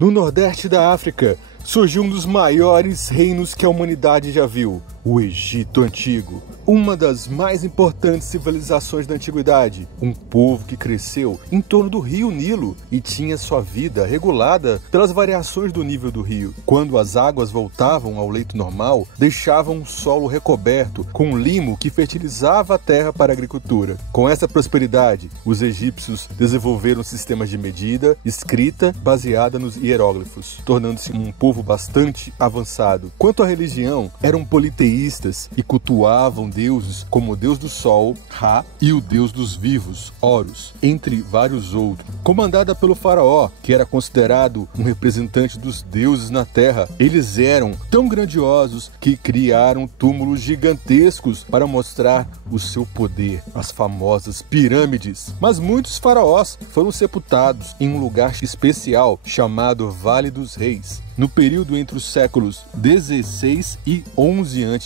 No nordeste da África, surgiu um dos maiores reinos que a humanidade já viu, o Egito Antigo. Uma das mais importantes civilizações da antiguidade, um povo que cresceu em torno do rio Nilo e tinha sua vida regulada pelas variações do nível do rio. Quando as águas voltavam ao leito normal, deixavam o solo recoberto com limo que fertilizava a terra para a agricultura. Com essa prosperidade, os egípcios desenvolveram sistemas de medida, escrita baseada nos hieróglifos, tornando-se um povo bastante avançado. Quanto à religião, eram politeístas e cultuavam deuses como o deus do sol, Ra, e o deus dos vivos, Horus, entre vários outros. Comandada pelo faraó, que era considerado um representante dos deuses na terra, eles eram tão grandiosos que criaram túmulos gigantescos para mostrar o seu poder, as famosas pirâmides. Mas muitos faraós foram sepultados em um lugar especial chamado Vale dos Reis, no período entre os séculos 16 e 11 a.C.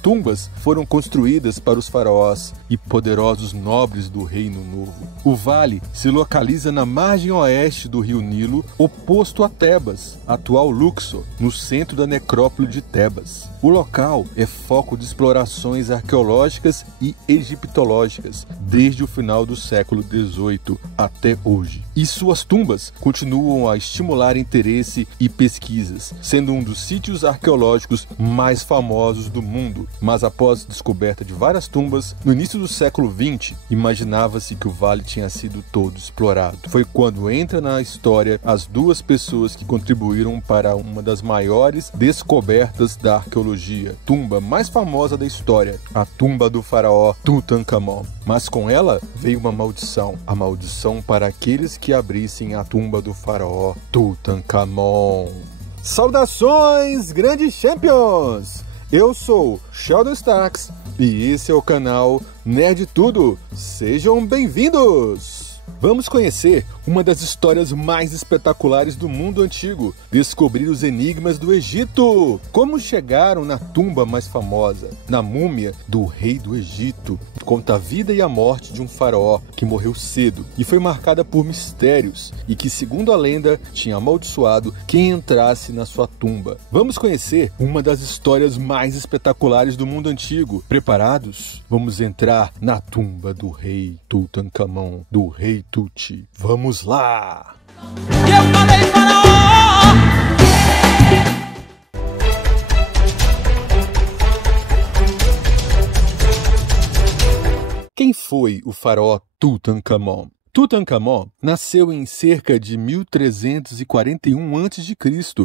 Tumbas foram construídas para os faraós e poderosos nobres do Reino Novo. O vale se localiza na margem oeste do rio Nilo, oposto a Tebas, atual Luxor, no centro da necrópole de Tebas. O local é foco de explorações arqueológicas e egiptológicas desde o final do século XVIII até hoje. E suas tumbas continuam a estimular interesse e pesquisas, sendo um dos sítios arqueológicos mais famosos do mundo. Mas após a descoberta de várias tumbas, no início do século XX, imaginava-se que o vale tinha sido todo explorado. Foi quando entra na história as duas pessoas que contribuíram para uma das maiores descobertas da arqueologia, tumba mais famosa da história, a tumba do faraó Tutankhamon. Mas com ela veio uma maldição, a maldição para aqueles que abrissem a tumba do faraó Tutankhamon. Saudações, grandes champions! Eu sou Sheldon Starks e esse é o canal Nerd Tudo. Sejam bem-vindos! Vamos conhecer uma das histórias mais espetaculares do mundo antigo, descobrir os enigmas do Egito, como chegaram na tumba mais famosa, na múmia do rei do Egito, conta a vida e a morte de um faraó que morreu cedo e foi marcada por mistérios e que, segundo a lenda, tinha amaldiçoado quem entrasse na sua tumba. Vamos conhecer uma das histórias mais espetaculares do mundo antigo. Preparados? Vamos entrar na tumba do rei Tutankhamon, do rei Tuti. Vamos lá! Eu falei faraó! Quem foi o faraó Tutankhamon? Tutankhamon nasceu em cerca de 1341 a.C.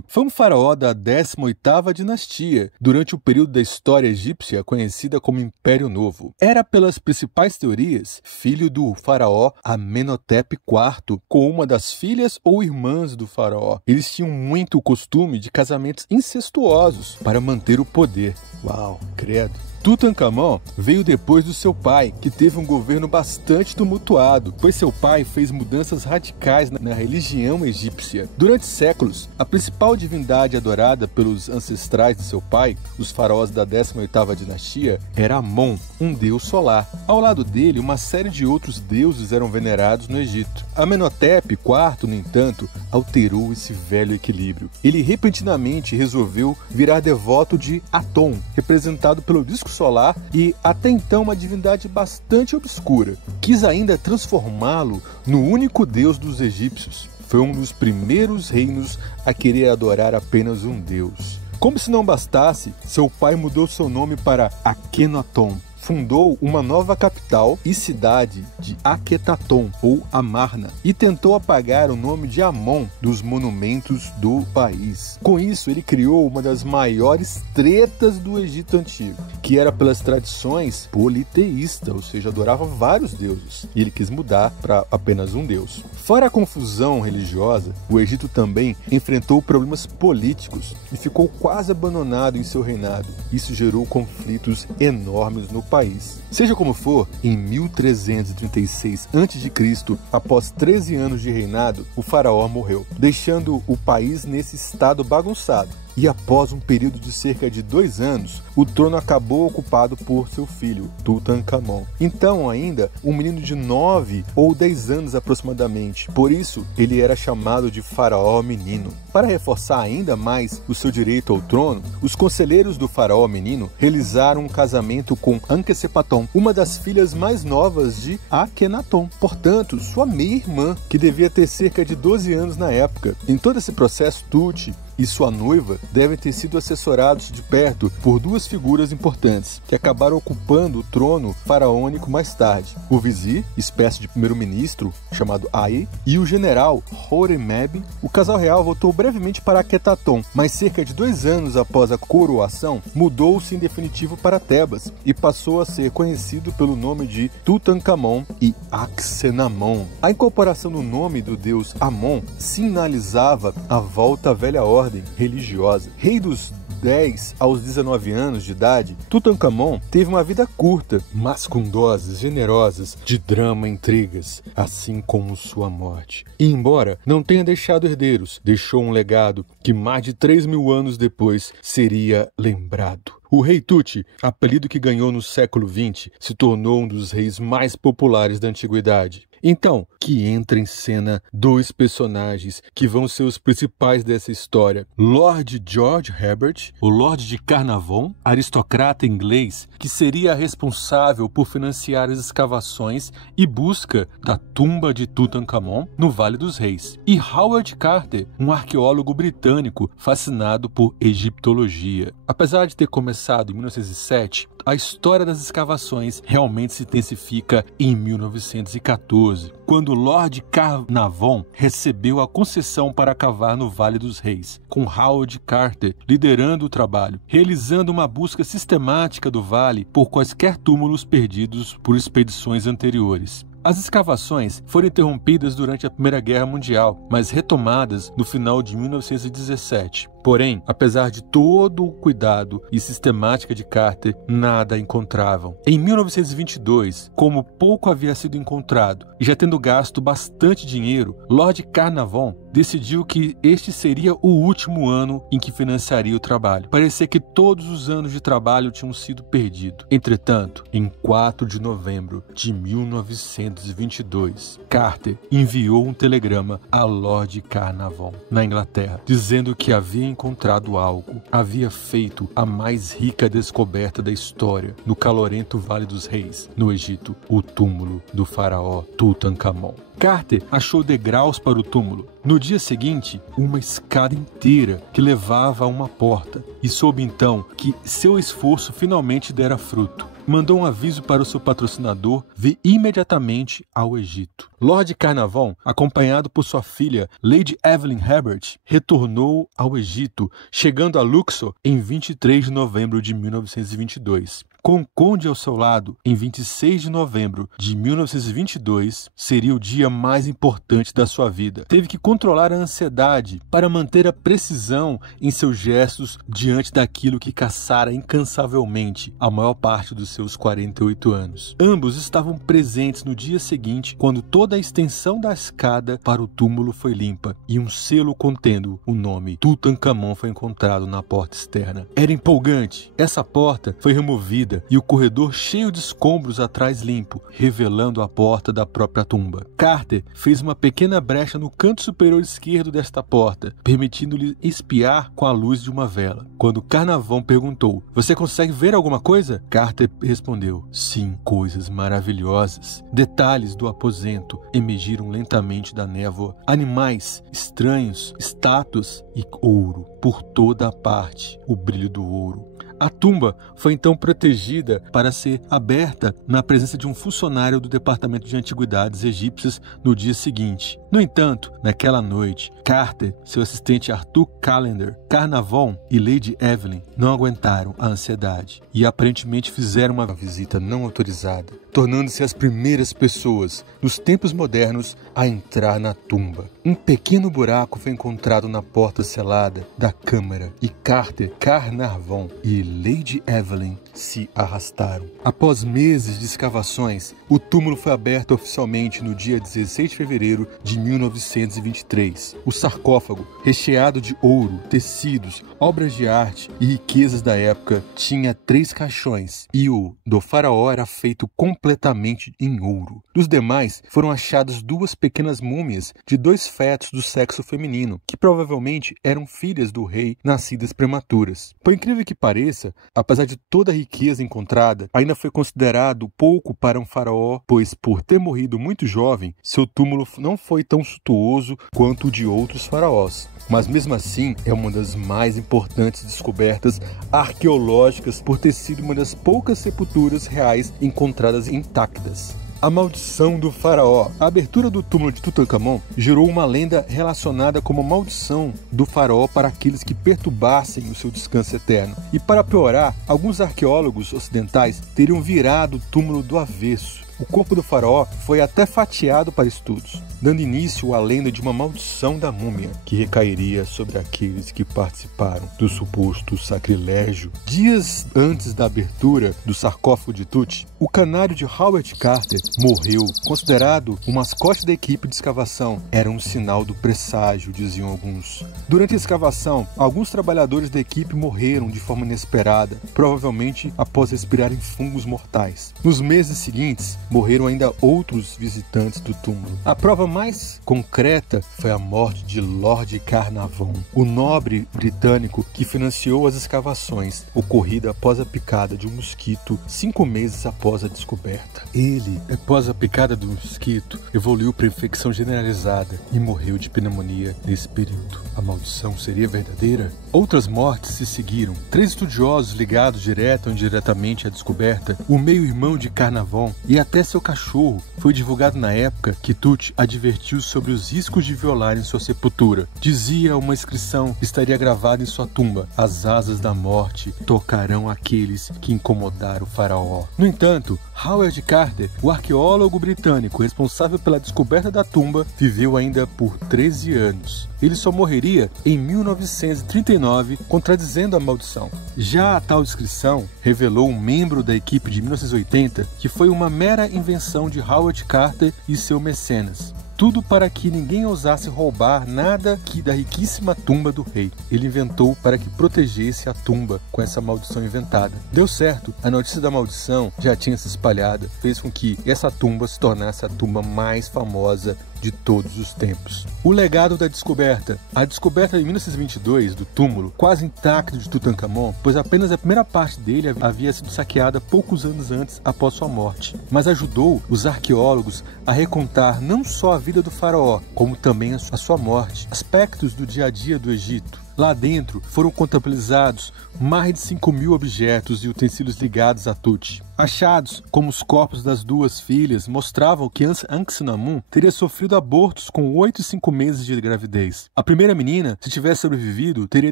Foi um faraó da 18ª dinastia, durante o período da história egípcia conhecida como Império Novo. Era, pelas principais teorias, filho do faraó Amenhotep IV, com uma das filhas ou irmãs do faraó. Eles tinham muito o costume de casamentos incestuosos para manter o poder. Uau, credo! Tutankhamon veio depois do seu pai, que teve um governo bastante tumultuado, pois seu pai fez mudanças radicais na religião egípcia. Durante séculos, a principal divindade adorada pelos ancestrais de seu pai, os faraós da 18ª dinastia, era Amon, um deus solar. Ao lado dele, uma série de outros deuses eram venerados no Egito. Amenhotep IV, no entanto, alterou esse velho equilíbrio. Ele repentinamente resolveu virar devoto de Aton, representado pelo disco solar e até então uma divindade bastante obscura. Quis ainda transformá-lo no único deus dos egípcios. Foi um dos primeiros reinos a querer adorar apenas um deus. Como se não bastasse, seu pai mudou seu nome para Akhenaton. Fundou uma nova capital e cidade de Akhetaton, ou Amarna, e tentou apagar o nome de Amon dos monumentos do país. Com isso, ele criou uma das maiores tretas do Egito Antigo, que era pelas tradições politeísta, ou seja, adorava vários deuses, e ele quis mudar para apenas um deus. Fora a confusão religiosa, o Egito também enfrentou problemas políticos e ficou quase abandonado em seu reinado. Isso gerou conflitos enormes no país. Seja como for, em 1336 a.C., após 13 anos de reinado, o faraó morreu, deixando o país nesse estado bagunçado. e após um período de cerca de 2 anos, o trono acabou ocupado por seu filho, Tutankhamon. Então, ainda, um menino de 9 ou 10 anos aproximadamente. Por isso, ele era chamado de Faraó Menino. Para reforçar ainda mais o seu direito ao trono, os conselheiros do Faraó Menino realizaram um casamento com Ankhesepaton, uma das filhas mais novas de Akhenaton, portanto, sua meia-irmã, que devia ter cerca de 12 anos na época. Em todo esse processo, Tut e sua noiva devem ter sido assessorados de perto por 2 figuras importantes, que acabaram ocupando o trono faraônico mais tarde: o vizir, espécie de primeiro-ministro, chamado Ai, e o general Horemheb. O casal real voltou brevemente para Akhetaton, mas cerca de 2 anos após a coroação, mudou-se em definitivo para Tebas e passou a ser conhecido pelo nome de Tutankhamon e Akhenamon. A incorporação do nome do deus Amon sinalizava a volta à velha ordem religiosa. Rei dos 10 aos 19 anos de idade, Tutankhamon teve uma vida curta, mas com doses generosas de drama e intrigas, assim como sua morte. E embora não tenha deixado herdeiros, deixou um legado que mais de 3.000 anos depois seria lembrado. O rei Tut, apelido que ganhou no século XX, se tornou um dos reis mais populares da antiguidade. Então, que entra em cena 2 personagens que vão ser os principais dessa história. Lord George Herbert, o Lorde de Carnarvon, aristocrata inglês que seria responsável por financiar as escavações e busca da tumba de Tutankhamon no Vale dos Reis. E Howard Carter, um arqueólogo britânico fascinado por egiptologia. Apesar de ter começado em 1907, a história das escavações realmente se intensifica em 1914, quando Lord Carnarvon recebeu a concessão para cavar no Vale dos Reis, com Howard Carter liderando o trabalho, realizando uma busca sistemática do vale por quaisquer túmulos perdidos por expedições anteriores. As escavações foram interrompidas durante a Primeira Guerra Mundial, mas retomadas no final de 1917. Porém, apesar de todo o cuidado e sistemática de Carter, nada encontravam. Em 1922, como pouco havia sido encontrado e já tendo gasto bastante dinheiro, Lord Carnarvon decidiu que este seria o último ano em que financiaria o trabalho. Parecia que todos os anos de trabalho tinham sido perdidos. Entretanto, em 4 de novembro de 1922, Carter enviou um telegrama a Lord Carnarvon, na Inglaterra, dizendo que havia encontrado algo, havia feito a mais rica descoberta da história no calorento Vale dos Reis, no Egito, o túmulo do faraó Tutankhamon. Carter achou degraus para o túmulo. No dia seguinte, uma escada inteira que levava a uma porta, e soube então que seu esforço finalmente dera fruto. Mandou um aviso para o seu patrocinador vir imediatamente ao Egito. Lord Carnarvon, acompanhado por sua filha Lady Evelyn Herbert, retornou ao Egito, chegando a Luxor em 23 de novembro de 1922. Com o conde ao seu lado, em 26 de novembro de 1922, seria o dia mais importante da sua vida. Teve que controlar a ansiedade para manter a precisão em seus gestos diante daquilo que caçara incansavelmente a maior parte dos seus 48 anos. Ambos estavam presentes no dia seguinte, quando toda a extensão da escada para o túmulo foi limpa e um selo contendo o nome Tutankhamon foi encontrado na porta externa. Era empolgante. Essa porta foi removida e o corredor cheio de escombros atrás limpo, revelando a porta da própria tumba. Carter fez uma pequena brecha no canto superior esquerdo desta porta, permitindo-lhe espiar com a luz de uma vela. Quando Carnarvon perguntou: "Você consegue ver alguma coisa?" Carter respondeu: "Sim, coisas maravilhosas." Detalhes do aposento emergiram lentamente da névoa. Animais estranhos, estátuas e ouro por toda a parte, o brilho do ouro. A tumba foi então protegida para ser aberta na presença de um funcionário do Departamento de Antiguidades Egípcias no dia seguinte. No entanto, naquela noite, Carter, seu assistente Arthur Callender, Carnarvon e Lady Evelyn não aguentaram a ansiedade e aparentemente fizeram uma visita não autorizada, tornando-se as primeiras pessoas nos tempos modernos a entrar na tumba. Um pequeno buraco foi encontrado na porta selada da câmara e Carter, Carnarvon e Lady Evelyn se arrastaram. Após meses de escavações, o túmulo foi aberto oficialmente no dia 16 de fevereiro de 1923. O sarcófago, recheado de ouro, tecidos, obras de arte e riquezas da época, tinha 3 caixões e o do faraó era feito completamente em ouro. Dos demais, foram achadas 2 pequenas múmias de 2 fetos do sexo feminino, que provavelmente eram filhas do rei nascidas prematuras. Por incrível que pareça, apesar de toda a riqueza encontrada, ainda foi considerado pouco para um faraó, pois por ter morrido muito jovem, seu túmulo não foi tão suntuoso quanto o de outros faraós. Mas mesmo assim, é uma das mais importantes descobertas arqueológicas por ter sido uma das poucas sepulturas reais encontradas intactas. A maldição do faraó. A abertura do túmulo de Tutankhamon gerou uma lenda relacionada como a maldição do faraó para aqueles que perturbassem o seu descanso eterno. E para piorar, alguns arqueólogos ocidentais teriam virado o túmulo do avesso. O corpo do faraó foi até fatiado para estudos, dando início à lenda de uma maldição da múmia, que recairia sobre aqueles que participaram do suposto sacrilégio. Dias antes da abertura do sarcófago de Tut, o canário de Howard Carter morreu. Considerado o mascote da equipe de escavação, era um sinal do presságio, diziam alguns. Durante a escavação, alguns trabalhadores da equipe morreram de forma inesperada, provavelmente após respirarem fungos mortais. Nos meses seguintes, morreram ainda outros visitantes do túmulo. A prova mais concreta foi a morte de Lord Carnarvon, o nobre britânico que financiou as escavações, ocorrida após a picada de um mosquito 5 meses após a descoberta. Ele, após a picada do mosquito, evoluiu para infecção generalizada e morreu de pneumonia nesse período. A maldição seria verdadeira? Outras mortes se seguiram. 3 estudiosos ligados direta ou indiretamente à descoberta, o meio-irmão de Carnarvon e até seu cachorro, foi divulgado na época que Tut advertiu sobre os riscos de violarem sua sepultura. Dizia uma inscrição que estaria gravada em sua tumba: as asas da morte tocarão aqueles que incomodaram o faraó. No entanto, Howard Carter, o arqueólogo britânico responsável pela descoberta da tumba, viveu ainda por 13 anos. Ele só morreria em 1939, contradizendo a maldição. Já a tal inscrição revelou um membro da equipe de 1980 que foi uma mera invenção de Howard Carter e seu mecenas. Tudo para que ninguém ousasse roubar nada da riquíssima tumba do rei. Ele inventou para que protegesse a tumba com essa maldição inventada. Deu certo, a notícia da maldição já tinha se espalhado, fez com que essa tumba se tornasse a tumba mais famosa de todos os tempos. O legado da descoberta. A descoberta em 1922 do túmulo, quase intacto de Tutankhamon, pois apenas a primeira parte dele havia sido saqueada poucos anos antes após sua morte, mas ajudou os arqueólogos a recontar não só a vida do faraó, como também a sua morte, aspectos do dia a dia do Egito. Lá dentro foram contabilizados mais de 5.000 objetos e utensílios ligados a Tut. Achados, como os corpos das 2 filhas, mostravam que Anck-Su-Namun teria sofrido abortos com 8 e 5 meses de gravidez. A primeira menina, se tivesse sobrevivido, teria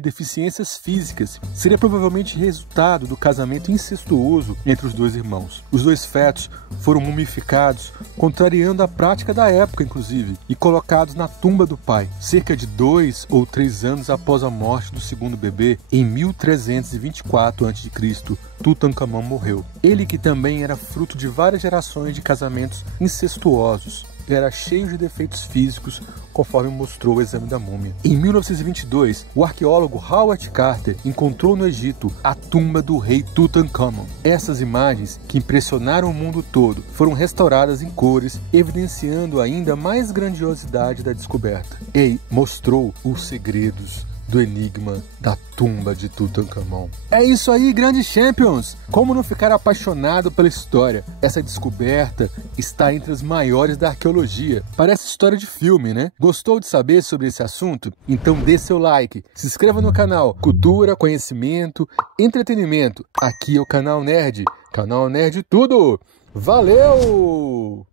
deficiências físicas. Seria provavelmente resultado do casamento incestuoso entre os 2 irmãos. Os 2 fetos foram mumificados, contrariando a prática da época, inclusive, e colocados na tumba do pai. Cerca de 2 ou 3 anos após a morte do segundo bebê, em 1324 a.C., Tutankhamon morreu. Ele, que também era fruto de várias gerações de casamentos incestuosos, era cheio de defeitos físicos, conforme mostrou o exame da múmia. Em 1922, o arqueólogo Howard Carter encontrou no Egito a tumba do rei Tutankhamon. Essas imagens, que impressionaram o mundo todo, foram restauradas em cores, evidenciando ainda mais grandiosidade da descoberta. E mostrou os segredos do enigma da tumba de Tutankhamon. É isso aí, grandes champions! Como não ficar apaixonado pela história? Essa descoberta está entre as maiores da arqueologia. Parece história de filme, né? Gostou de saber sobre esse assunto? Então dê seu like, se inscreva no canal. Cultura, conhecimento, entretenimento. Aqui é o Canal Nerd. Canal Nerd tudo! Valeu!